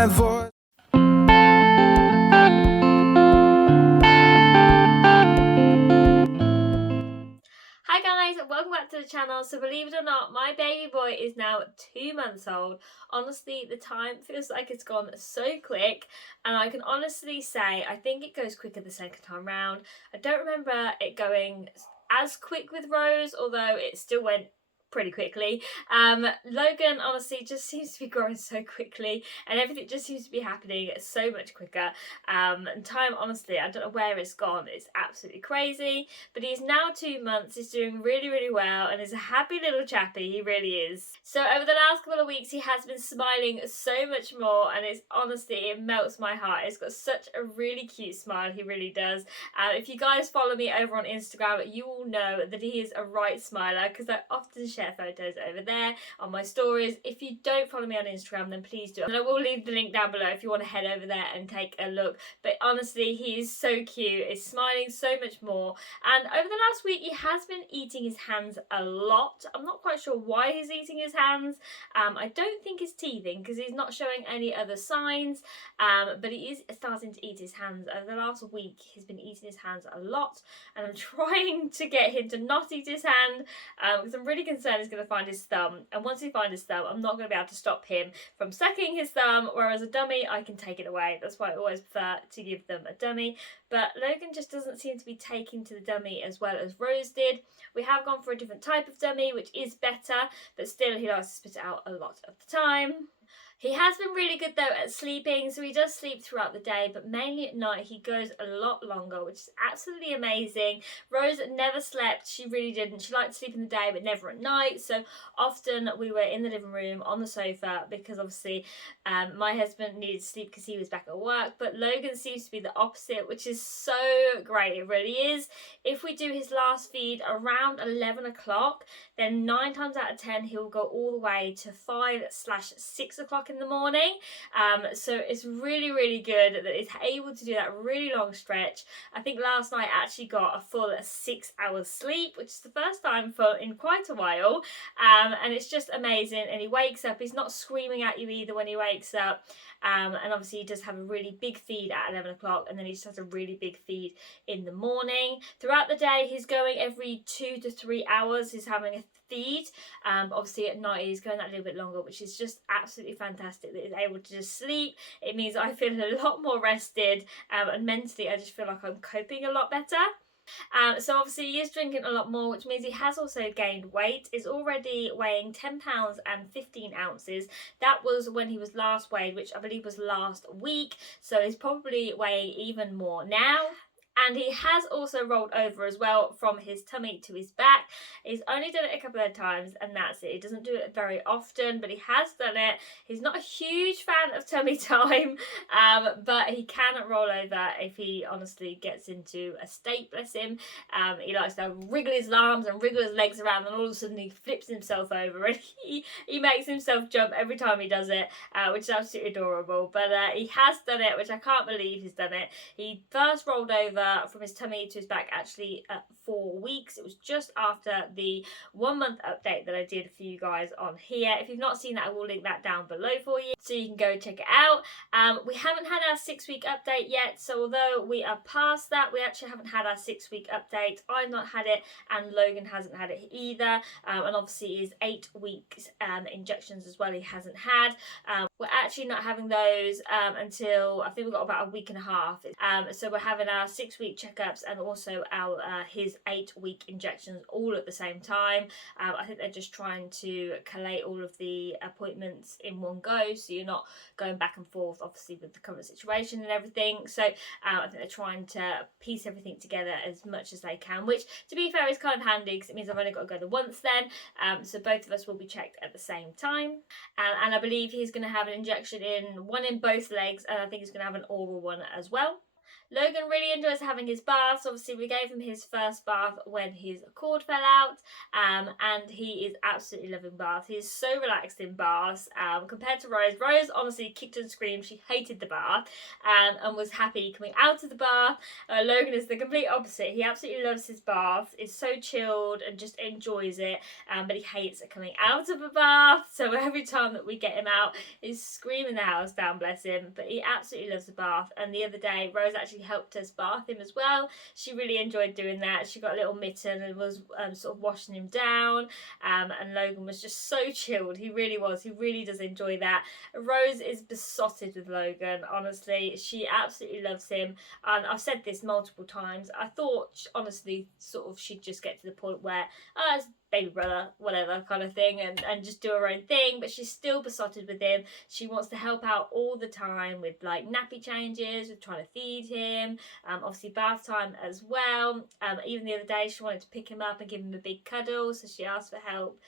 my voice. Hi guys, welcome back to the channel. So believe it or not, my baby boy is now 2 months old. Honestly, the time feels like it's gone so quick, and I can honestly say I think it goes quicker the second time round. I don't remember it going as quick with Rose, although it still went pretty quickly. Logan honestly just seems to be growing so quickly, and everything just seems to be happening so much quicker. And time, honestly, I don't know where it's gone. It's absolutely crazy. But he's now 2 months, he's doing really well, and is a happy little chappy, he really is. So over the last couple of weeks he has been smiling so much more, and it's honestly, it melts my heart. He's got such a really cute smile, he really does. If you guys follow me over on Instagram, you will know that he is a right smiler, because I often share photos over there on my stories. If you don't follow me on Instagram, then please do, and I will leave the link down below if you want to head over there and take a look. But honestly, he is so cute, he's smiling so much more. And over the last week he has been eating his hands a lot. I'm not quite sure why he's eating his hands. I don't think he's teething because he's not showing any other signs, but he is starting to eat his hands. Over the last week he's been eating his hands a lot, and I'm trying to get him to not eat his hand, because I'm really concerned he's going to find his thumb, and once he finds his thumb I'm not going to be able to stop him from sucking his thumb, whereas a dummy I can take it away. That's why I always prefer to give them a dummy. But Logan just doesn't seem to be taking to the dummy as well as Rose did. We have gone for a different type of dummy, which is better, but still he likes to spit it out a lot of the time. He has been really good though at sleeping, so he does sleep throughout the day, but mainly at night he goes a lot longer, which is absolutely amazing. Rose never slept, she really didn't. She liked to sleep in the day but never at night, so often we were in the living room on the sofa, because obviously my husband needed to sleep because he was back at work. But Logan seems to be the opposite, which is so great, it really is. If we do his last feed around 11 o'clock, then 9 times out of 10 he'll go all the way to 5/6 o'clock in the morning. So it's really good that he's able to do that really long stretch. I think last night I actually got a full 6 hours sleep, which is the first time for in quite a while, and it's just amazing. And he wakes up, he's not screaming at you either when he wakes up, and obviously he does have a really big feed at 11 o'clock, and then he just has a really big feed in the morning. Throughout the day he's going every 2 to 3 hours, he's having a feed. Obviously at night he's going that little bit longer, which is just absolutely fantastic that he's able to just sleep. It means I feel a lot more rested, and mentally I just feel like I'm coping a lot better. So obviously he is drinking a lot more, which means he has also gained weight. He's already weighing 10 pounds and 15 ounces. That was when he was last weighed, which I believe was last week, so he's probably weighing even more now. And he has also rolled over as well from his tummy to his back. He's only done it a couple of times and that's it. He doesn't do it very often, but he has done it. He's not a huge fan of tummy time, but he can roll over if he honestly gets into a state, bless him. He likes to wriggle his arms and wriggle his legs around, and all of a sudden he flips himself over, and he makes himself jump every time he does it, which is absolutely adorable. But he has done it, which I can't believe he's done it. He first rolled over from his tummy to his back actually at 4 weeks. It was just after the 1 month update that I did for you guys on here. If you've not seen that, I will link that down below for you so you can go check it out. We haven't had our 6-week update yet, so although we are past that, we actually haven't had our 6-week update. I've not had it and Logan hasn't had it either, and obviously his 8 weeks injections as well he hasn't had. We're actually not having those until I think we've got about a week and a half. So we're having our 6-week checkups and also our his 8-week injections all at the same time. I think they're just trying to collate all of the appointments in one go, so you're not going back and forth obviously with the current situation and everything. So I think they're trying to piece everything together as much as they can, which to be fair is kind of handy because it means I've only got to go the once then. So both of us will be checked at the same time, and I believe he's going to have an injection in one in both legs, and I think he's going to have an oral one as well. Logan really enjoys having his baths. Obviously, we gave him his first bath when his cord fell out, and he is absolutely loving baths. He is so relaxed in baths compared to Rose. Rose honestly kicked and screamed. She hated the bath and was happy coming out of the bath. Logan is the complete opposite. He absolutely loves his bath, is so chilled and just enjoys it, but he hates coming out of a bath. So every time that we get him out, he's screaming the house down, bless him. But he absolutely loves the bath. And the other day, Rose actually helped us bath him as well. She really enjoyed doing that. She got a little mitten and was sort of washing him down, and Logan was just so chilled. He really was. He really does enjoy that. Rose is besotted with Logan, honestly. She absolutely loves him, and I've said this multiple times. I thought, honestly, sort of she'd just get to the point where, oh, it's baby brother, whatever kind of thing, and just do her own thing, but she's still besotted with him. She wants to help out all the time with like nappy changes, with trying to feed him, obviously bath time as well. Even the other day she wanted to pick him up and give him a big cuddle, so she asked for help.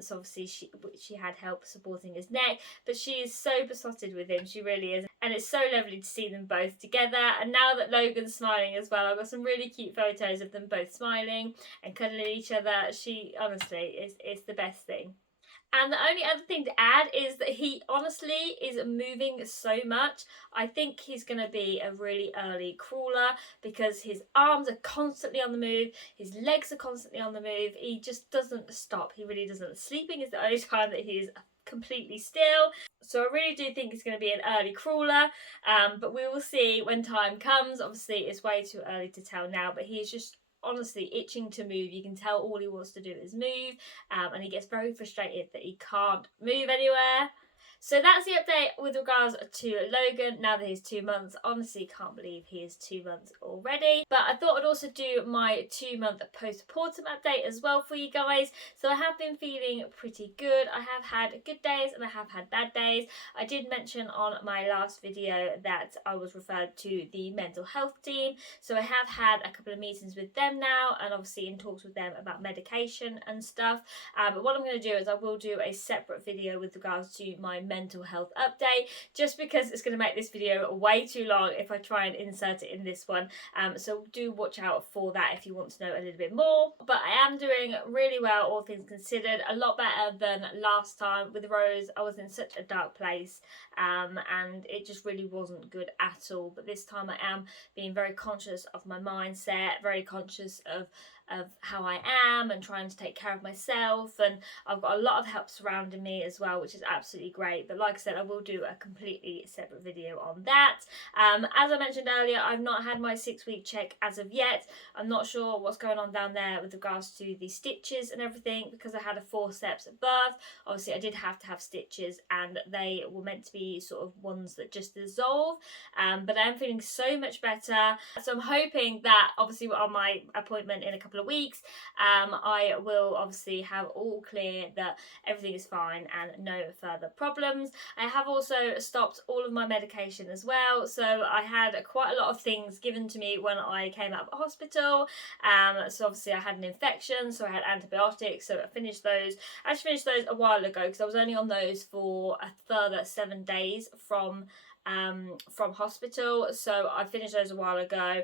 So obviously she had help supporting his neck, but she is so besotted with him, she really is, and it's so lovely to see them both together. And now that Logan's smiling as well, I've got some really cute photos of them both smiling and cuddling each other. She honestly is the best thing. And the only other thing to add is that he honestly is moving so much. I think he's going to be a really early crawler because his arms are constantly on the move, his legs are constantly on the move. He just doesn't stop. He really doesn't. Sleeping is the only time that he's completely still. So I really do think he's going to be an early crawler, but we will see when time comes. Obviously it's way too early to tell now, but he's just honestly itching to move. You can tell all he wants to do is move, and he gets very frustrated that he can't move anywhere. So that's the update with regards to Logan now that he's 2 months. Honestly, can't believe he is 2 months already. But I thought I'd also do my 2-month postpartum update as well for you guys. So I have been feeling pretty good. I have had good days and I have had bad days. I did mention on my last video that I was referred to the mental health team. So I have had a couple of meetings with them now, and obviously in talks with them about medication and stuff. But what I'm going to do is I will do a separate video with regards to my mental health update, just because it's going to make this video way too long if I try and insert it in this one. So do watch out for that if you want to know a little bit more. But I am doing really well, all things considered. A lot better than last time with Rose. I was in such a dark place, and it just really wasn't good at all. But this time I am being very conscious of my mindset, very conscious of how I am and trying to take care of myself, and I've got a lot of help surrounding me as well, which is absolutely great. But like I said, I will do a completely separate video on that. As I mentioned earlier, I've not had my 6-week check as of yet. I'm not sure what's going on down there with regards to the stitches and everything, because I had a forceps at birth. Obviously I did have to have stitches, and they were meant to be sort of ones that just dissolve, but I'm feeling so much better. So I'm hoping that obviously on my appointment in a couple of weeks, I will obviously have all clear that everything is fine and no further problems. I have also stopped all of my medication as well. So I had quite a lot of things given to me when I came out of hospital. So obviously I had an infection, so I had antibiotics, so I finished those. I actually finished those a while ago because I was only on those for a further 7 days from hospital, so I finished those a while ago.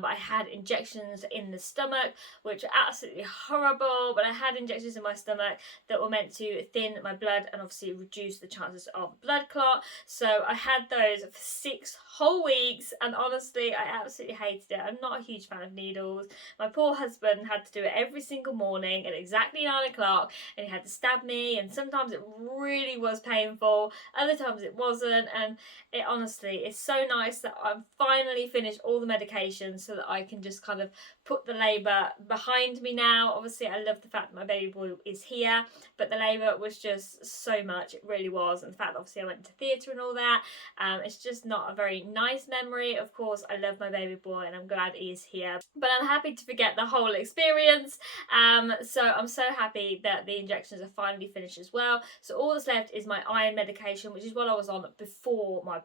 But I had injections in the stomach, which are absolutely horrible, but I had injections in my stomach that were meant to thin my blood and obviously reduce the chances of blood clot. So I had those for 6 whole weeks, and honestly I absolutely hated it. I'm not a huge fan of needles. My poor husband had to do it every single morning at exactly 9 o'clock, and he had to stab me, and sometimes it really was painful, other times it wasn't, and it honestly is so nice that I've finally finished all the medication so that I can just kind of put the labour behind me now. Obviously I love the fact that my baby boy is here, but the labour was just so much, it really was. And the fact that obviously I went to theatre and all that, it's just not a very nice memory. Of course I love my baby boy and I'm glad he is here, but I'm happy to forget the whole experience. So I'm so happy that the injections are finally finished as well. So all that's left is my iron medication, which is what I was on before my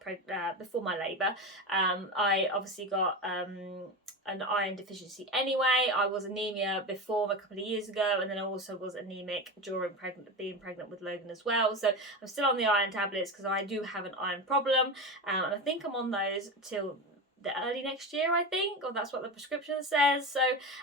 labour. I obviously got an iron deficiency anyway. I was anemia before a couple of years ago, and then I also was anemic during being pregnant with Logan as well. So I'm still on the iron tablets because I do have an iron problem, and I think I'm on those till the early next year, I think, or that's what the prescription says. So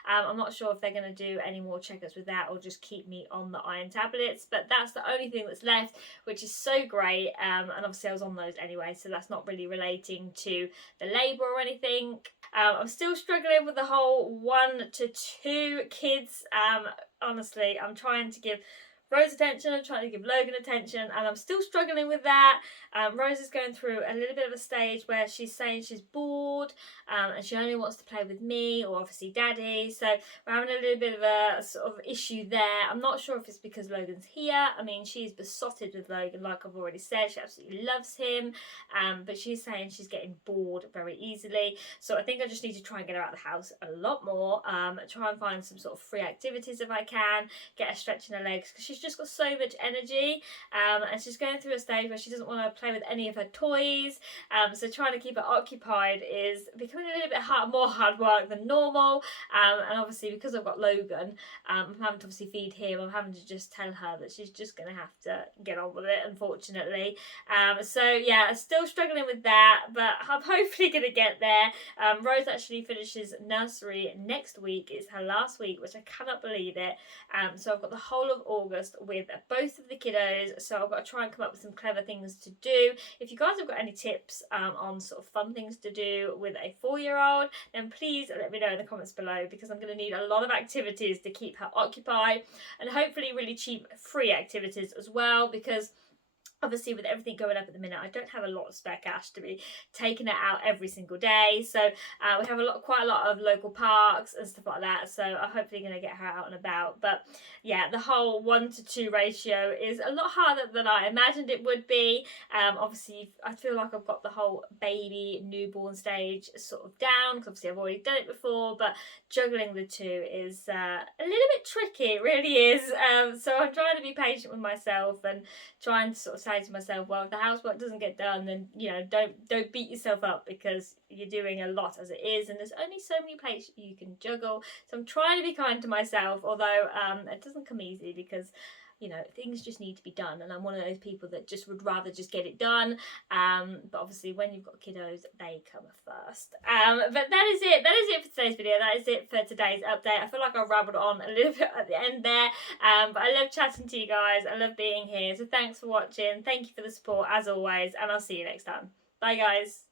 I'm not sure if they're going to do any more checkups with that or just keep me on the iron tablets, but that's the only thing that's left, which is so great. And obviously I was on those anyway, so that's not really relating to the labour or anything. I'm still struggling with the whole 1 to 2 kids. Honestly, I'm trying to give Rose attention, I'm trying to give Logan attention, and I'm still struggling with that. Rose is going through a little bit of a stage where she's saying she's bored, and she only wants to play with me or obviously Daddy, so we're having a little bit of a sort of issue there. I'm not sure if it's because Logan's here. I mean, she's besotted with Logan, like I've already said. She absolutely loves him, but she's saying she's getting bored very easily, so I think I just need to try and get her out of the house a lot more, try and find some sort of free activities if I can, get her stretching her legs, because she's just got so much energy, and she's going through a stage where she doesn't want to play with any of her toys, so trying to keep her occupied is becoming a little bit more hard work than normal, and obviously because I've got Logan, I'm having to obviously feed him. I'm having to just tell her that she's just going to have to get on with it, unfortunately. So yeah, still struggling with that, but I'm hopefully going to get there. Rose actually finishes nursery next week. It's her last week, which I cannot believe it. So I've got the whole of August with both of the kiddos, so I've got to try and come up with some clever things to do. If you guys have got any tips on sort of fun things to do with a 4-year-old, then please let me know in the comments below, because I'm going to need a lot of activities to keep her occupied, and hopefully really cheap free activities as well, because obviously with everything going up at the minute, I don't have a lot of spare cash to be taking it out every single day. So we have quite a lot of local parks and stuff like that. So I'm hopefully going to get her out and about. But yeah, the whole 1 to 2 ratio is a lot harder than I imagined it would be. Obviously, I feel like I've got the whole baby newborn stage sort of down, because obviously I've already done it before. But juggling the two is a little bit tricky, it really is. So I'm trying to be patient with myself and trying to sort of say to myself, well, if the housework doesn't get done, then don't beat yourself up, because you're doing a lot as it is, and there's only so many plates you can juggle. So I'm trying to be kind to myself, although it doesn't come easy, because things just need to be done, and I'm one of those people that just would rather just get it done, but obviously when you've got kiddos, they come first. But that is it for today's video. That is it for today's update. I feel like I rabbled on a little bit at the end there, but I love chatting to you guys. I love being here, so thanks for watching. Thank you for the support as always, and I'll see you next time. Bye guys.